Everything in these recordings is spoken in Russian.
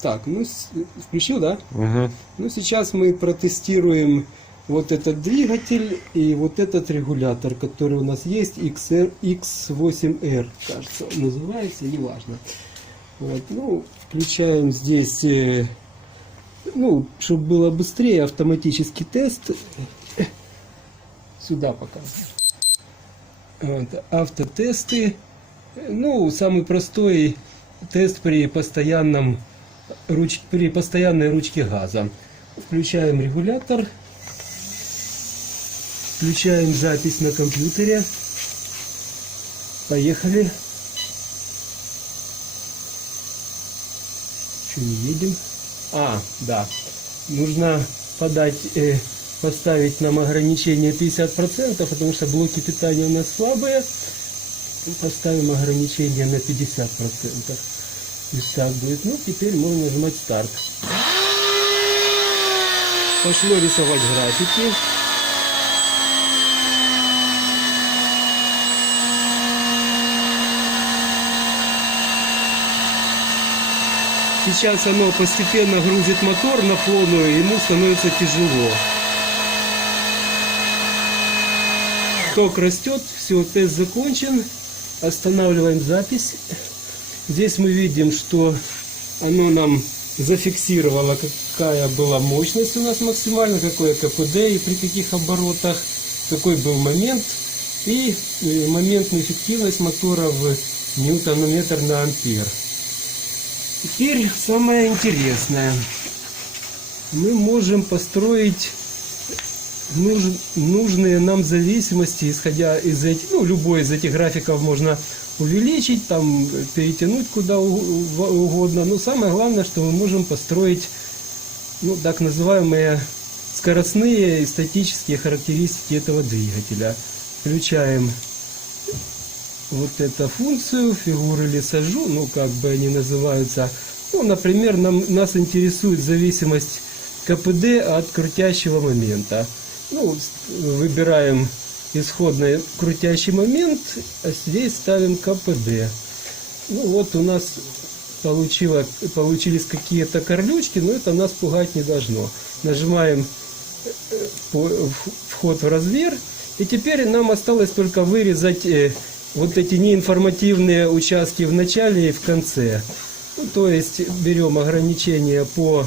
Так, ну, включил, да? Угу. Ну, сейчас мы протестируем вот этот двигатель и вот этот регулятор, который у нас есть, X8R, кажется, он называется, неважно. Вот, ну, включаем здесь, ну, чтобы было быстрее, автоматический тест. Сюда показываю. Вот, автотесты. Ну, самый простой тест при постоянной ручке газа. Включаем регулятор. Включаем запись на компьютере. Поехали. Еще не едем. Да. Нужно поставить нам ограничение 50%, потому что блоки питания у нас слабые. Поставим ограничение на 50%. Пусть так будет. Ну, теперь можно нажимать старт. Пошло рисовать графики. Сейчас оно постепенно грузит мотор на полную, ему становится тяжело. Ток растет, все, тест закончен. Останавливаем запись. Здесь мы видим, что оно нам зафиксировало, какая была мощность у нас максимально, какое КПД и при каких оборотах, какой был момент. И моментную эффективность мотора в ньютон-метр на ампер. Теперь самое интересное. Мы можем построить нужные нам зависимости, исходя из этих, ну, любой из этих графиков можно увеличить, там, перетянуть куда угодно. Но самое главное, что мы можем построить, ну, так называемые скоростные и статические характеристики этого двигателя. Включаем вот эту функцию, фигуры Лисажу, ну, как бы они называются. Ну, например, нас интересует зависимость КПД от крутящего момента. Ну, выбираем исходный крутящий момент, а здесь ставим КПД. Ну, вот у нас получились какие-то корлючки, но это нас пугать не должно. Нажимаем вход в размер, и теперь нам осталось только вырезать вот эти неинформативные участки в начале и в конце. Ну, то есть берем ограничения по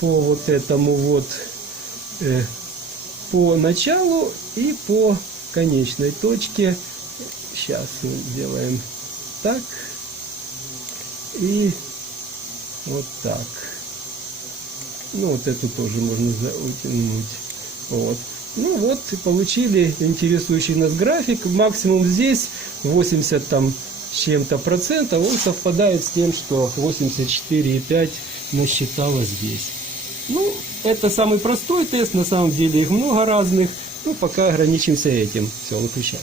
вот этому вот, по началу и по конечной точке. Сейчас мы сделаем так и вот так. Ну, вот эту тоже можно утянуть. Вот. Ну вот, получили интересующий нас график. Максимум здесь 80 там с чем-то процентов. Он совпадает с тем, что 84,5 насчитало здесь. Ну, это самый простой тест. На самом деле их много разных. Ну, пока ограничимся этим. Все, выключаем.